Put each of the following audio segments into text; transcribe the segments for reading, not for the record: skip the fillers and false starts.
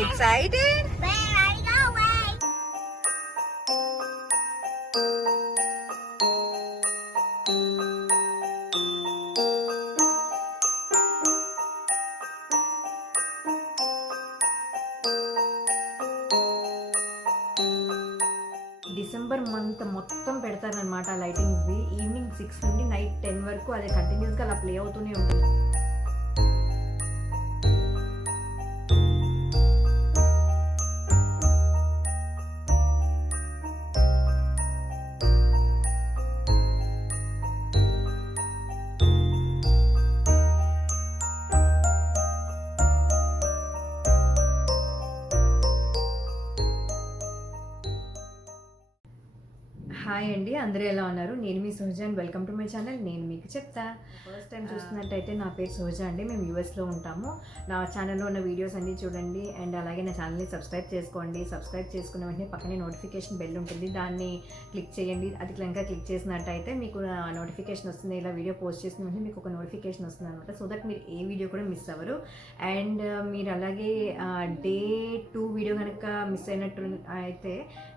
Excited? Where are you going? December month మొత్తం పెడతారనమాట లైటింగ్స్ది. Evening 6 నుండి నైట్ 10 వరకు అదే కంటిన్యూస్గా అలా ప్లే అవుతూనే ఉంటుంది. హాయ్ అండి, అందరూ ఎలా ఉన్నారు? నేను మీ Soja and welcome to my channel. నేను మీకు చెప్తా. ఫస్ట్ టైం చూస్తున్నట్టయితే నా పేరు సోజ అండి. మేము యూఎస్లో ఉంటాము. నా ఛానల్లో ఉన్న వీడియోస్ అన్నీ చూడండి అండ్ అలాగే నా ఛానల్ని సబ్స్క్రైబ్ చేసుకోండి. సబ్స్క్రైబ్ చేసుకున్న వెంటనే పక్కనే నోటిఫికేషన్ బెల్ ఉంటుంది, దాన్ని క్లిక్ చేయండి. అది కనుక క్లిక్ చేసినట్టయితే మీకు నోటిఫికేషన్ వస్తుంది. ఇలా వీడియో పోస్ట్ చేసిన వెంటనే మీకు ఒక నోటిఫికేషన్ వస్తుంది అనమాట. సో దట్ మీరు ఏ వీడియో కూడా మిస్ అవ్వరు. అండ్ మీరు అలాగే డే 2 వీడియో కనుక మిస్ అయినట్టు అయితే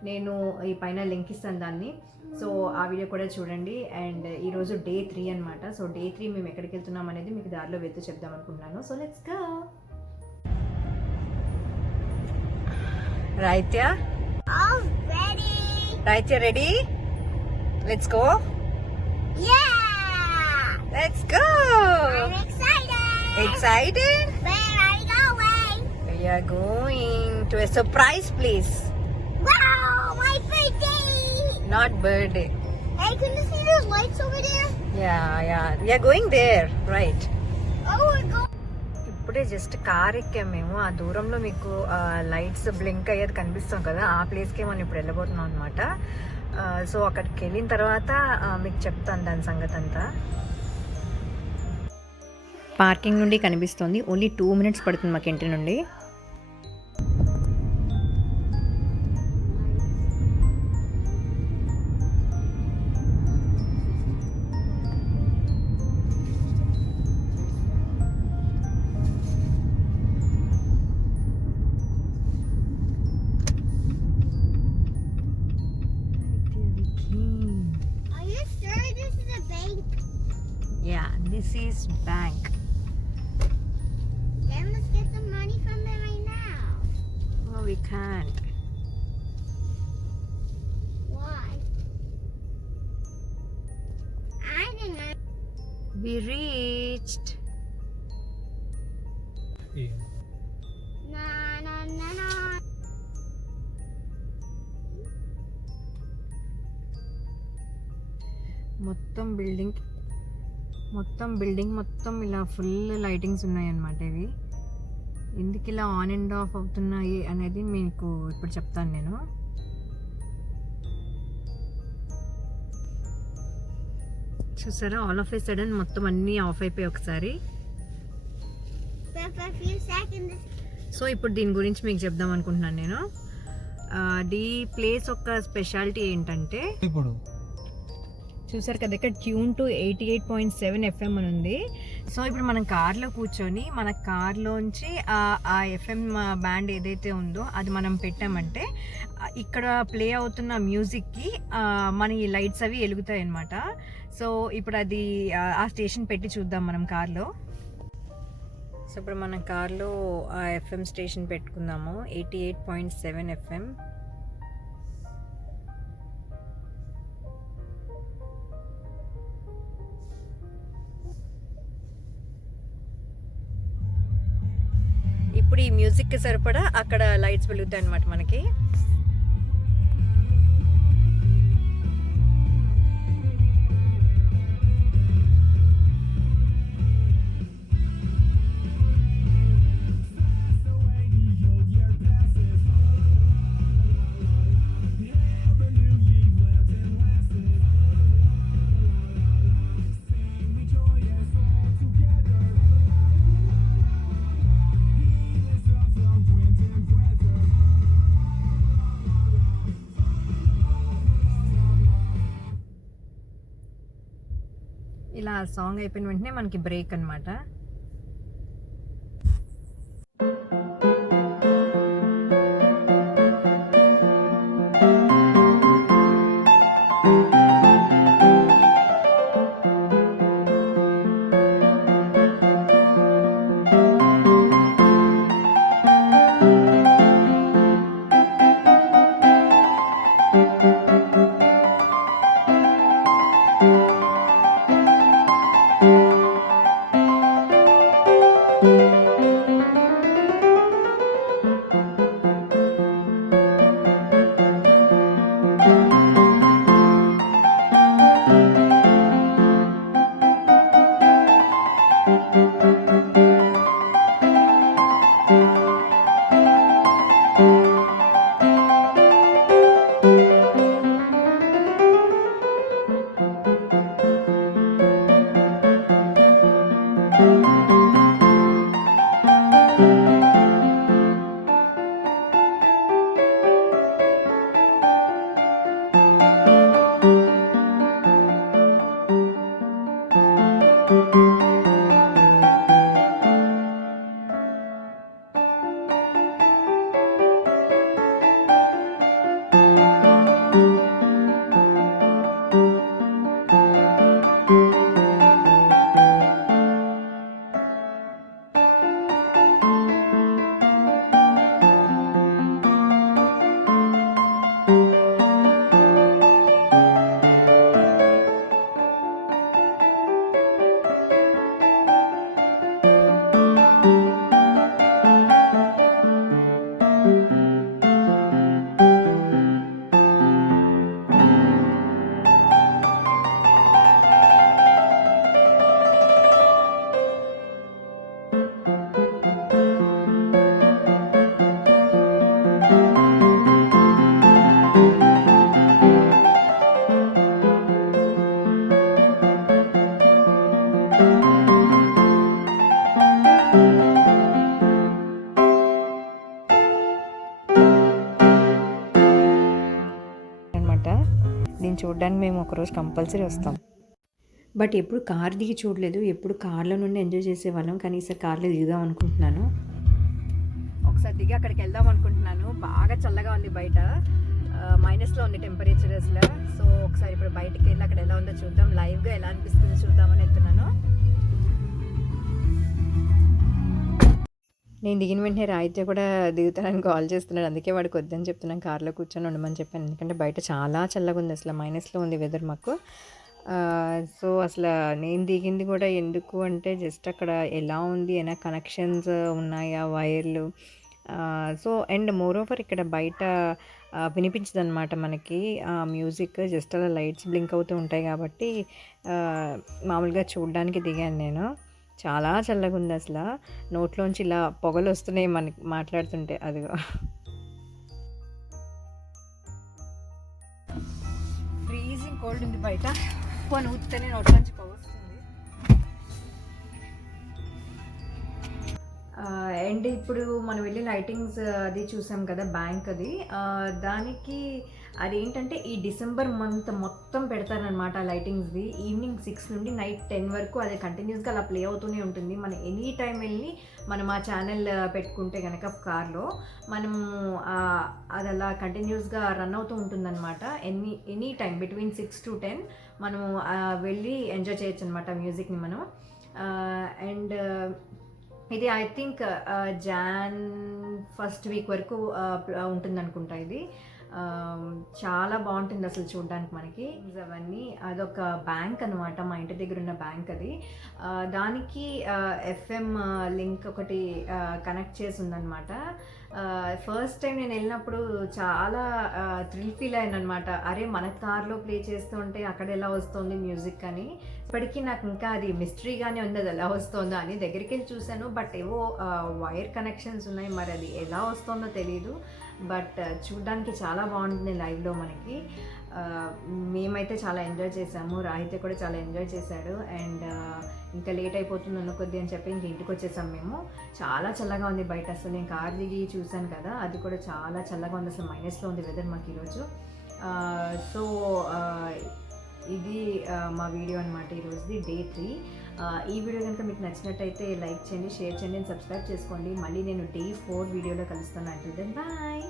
నేను ఈ పైన లింక్ ఇస్తాను దాన్ని. సో ఆ వీడియో కూడా చూడండి. అండ్ ఈరోజు డే 3 అనమాట. సో డే 3 మేము ఎక్కడికి వెళ్తున్నాం అనేది మీకు దారిలో వెళ్తూ చెప్దాం అనుకుంటున్నాను. So let's go. రైత్య ready? Let's go. Let's go. Excited? Where are you going? We are going to a surprise place. Wow, my birthday! Not birthday. Hey, can you see those lights over there? Yeah. We are going there, right? Oh, we're going. ఇప్పుడే just car ఎక్కాం మేము. ఆ దూరంలో మీకు lights blink అయ్యేది కనిపిస్తాం కదా, ఆ ప్లేస్కే మనం ఇప్పుడు వెళ్ళబోతున్నాం అనమాట. సో అక్కడికి వెళ్ళిన తర్వాత మీకు చెప్తాను దాని సంగతి అంతా. పార్కింగ్ నుండి కనిపిస్తుంది. ఓన్లీ 2 minutes పడుతుంది మాకు ఇంటి నుండి. Are you sure this is a bank? Yeah, this is bank. Then let's get the money from them right now. No, we can't. Why? I didn't know. We reached. No. మొత్తం ఇలా full lightings ఉన్నాయన్నమాట. ఇవి ఎందుకు ఇలా on and of అవుతున్నాయి అనేది మీకు ఇప్పుడు చెప్తాను నేను. చూసారా, ఆల్ ఆఫ్ ఏ సడన్ మొత్తం అన్నీ ఆఫ్ అయిపోయి ఒకసారి. But for a few seconds. So ఇప్పుడు దీని గురించి మీకు చెప్దాం అనుకుంటున్నాను నేను. ఈ ప్లేస్ యొక్క స్పెషాలిటీ ఏంటంటే, ఇప్పుడు చూసారు కదా ఇక్కడ ట్యూన్ టు 88.7 FM అని ఉంది. సో ఇప్పుడు మనం కార్లో కూర్చొని మన కార్లోంచి ఆ FM బ్యాండ్ ఏదైతే ఉందో అది మనం పెట్టామంటే ఇక్కడ ప్లే అవుతున్న మ్యూజిక్కి మన ఈ లైట్స్ అవి వెలుగుతాయి అన్నమాట. సో ఇప్పుడు అది ఆ స్టేషన్ పెట్టి చూద్దాం మనం కార్లో. సో ఇప్పుడు మనం కార్లో ఆ FM స్టేషన్ పెట్టుకుందాము, 88.7 FM. ఇప్పుడు ఈ మ్యూజిక్కి సరిపడా అక్కడ లైట్స్ వెలుగుతాయి అన్నమాట మనకి. ఇలా సాంగ్ అయిపోయిన వెంటనే మనకి బ్రేక్ అన్నమాట. చూడడానికి మేము ఒకరోజు కంపల్సరీ వస్తాం. బట్ ఎప్పుడు కార్ దిగి చూడలేదు, ఎప్పుడు కార్లో నుండి ఎంజాయ్ చేసేవాళ్ళం. కానీ ఈసారి కార్లో దిగుదాం అనుకుంటున్నాను. ఒకసారి దిగి అక్కడికి వెళ్దాం అనుకుంటున్నాను. బాగా చల్లగా ఉంది బయట, మైనస్లో ఉంది టెంపరేచర్ అసలు. సో ఒకసారి ఇప్పుడు బయటికి వెళ్ళి అక్కడ ఎలా ఉందో చూద్దాం, లైవ్గా ఎలా అనిపిస్తుందో చూద్దామని వెళ్తున్నాను. నేను దిగిన వెంటనే రాయితే కూడా దిగుతానని కాల్ చేస్తున్నాడు. అందుకే వాడికి వద్దని చెప్తున్నాను, కార్లో కూర్చొని ఉండమని చెప్పాను. ఎందుకంటే బయట చాలా చల్లగా ఉంది, అసలు మైనస్లో ఉంది వెదర్ మాకు. సో అసలు నేను దిగింది కూడా ఎందుకు అంటే జస్ట్ అక్కడ ఎలా ఉంది, ఏమైనా కనెక్షన్స్ ఉన్నాయా వైర్లు. సో అండ్ మోర్ ఓవర్ ఇక్కడ బయట వినిపించదు అనమాట మనకి మ్యూజిక్, జస్ట్ అలా లైట్స్ బ్లింక్ అవుతూ ఉంటాయి కాబట్టి మామూలుగా చూడడానికి దిగాను నేను. చాలా చల్లగా ఉంది అసలు, నోట్లోంచి ఇలా పొగలు వస్తున్నాయి మనకి మాట్లాడుతుంటే. అదిగో ఫ్రీజింగ్ కోల్డ్ ఉంది బయట, ఫోన్ ఊపితేనే నోట్లోంచి పొగ వస్తుంది. అండ్ ఇప్పుడు మనం వెళ్ళి లైటింగ్స్ అది చూసాం కదా, బ్యాంక్ అది, దానికి అదేంటంటే ఈ డిసెంబర్ మంత్ మొత్తం పెడతారనమాట లైటింగ్స్ది. ఈవినింగ్ 6 నుండి నైట్ 10 వరకు అది కంటిన్యూస్గా అలా ప్లే అవుతూనే ఉంటుంది. మనం ఎనీ టైం వెళ్ళి మనం ఆ ఛానల్ పెట్టుకుంటే కనుక కార్లో మనము అది అలా కంటిన్యూస్గా రన్ అవుతూ ఉంటుందన్నమాట. ఎనీ టైం బిట్వీన్ 6 to 10 మనము వెళ్ళి ఎంజాయ్ చేయొచ్చు అనమాట మ్యూజిక్ని మనం. అండ్ ఇది I think June first week వరకు ఉంటుంది అనుకుంటా. ఇది చాలా బాగుంటుంది అసలు చూడడానికి మనకి అవన్నీ. అదొక బ్యాంక్ అనమాట, మా ఇంటి దగ్గర ఉన్న బ్యాంక్ అది. దానికి ఎఫ్ఎం లింక్ ఒకటి కనెక్ట్ చేసి ఉందన్నమాట. ఫస్ట్ టైం నేను వెళ్ళినప్పుడు చాలా థ్రిల్ ఫీల్ అయ్యాను అనమాట. అరే మన కార్లో ప్లే చేస్తూ ఉంటే అక్కడ ఎలా వస్తుంది మ్యూజిక్ అని. ఇప్పటికీ నాకు ఇంకా అది మిస్టరీగానే ఉంది, అది ఎలా వస్తుందో అని. దగ్గరికి వెళ్ళి చూశాను, బట్ ఏవో వైర్ కనెక్షన్స్ ఉన్నాయి, మరి అది ఎలా వస్తుందో తెలీదు. బట్ చూడ్డానికి చాలా బాగుంటుంది లైవ్లో మనకి. మేమైతే చాలా ఎంజాయ్ చేసాము, రాహితే కూడా చాలా ఎంజాయ్ చేశాడు. అండ్ ఇంకా లేట్ అయిపోతుంది అనుకొద్ది అని చెప్పి ఇంక ఇంటికి వచ్చేసాం మేము. చాలా చల్లగా ఉంది బయట అసలు. నేను కార్ దిగి చూశాను కదా, అది కూడా చాలా చల్లగా ఉంది అసలు, మైనస్లో ఉంది వెదర్ మాకు ఈరోజు. సో ఇది మా వీడియో అనమాట, ఈరోజుది డే 3. ఈ వీడియో కనుక మీకు నచ్చినట్టయితే లైక్ చేయండి, షేర్ చేయండి, సబ్స్క్రైబ్ చేసుకోండి. మళ్ళీ నేను డే 4 వీడియోలో కలుస్తాను. అంటే బాయ్.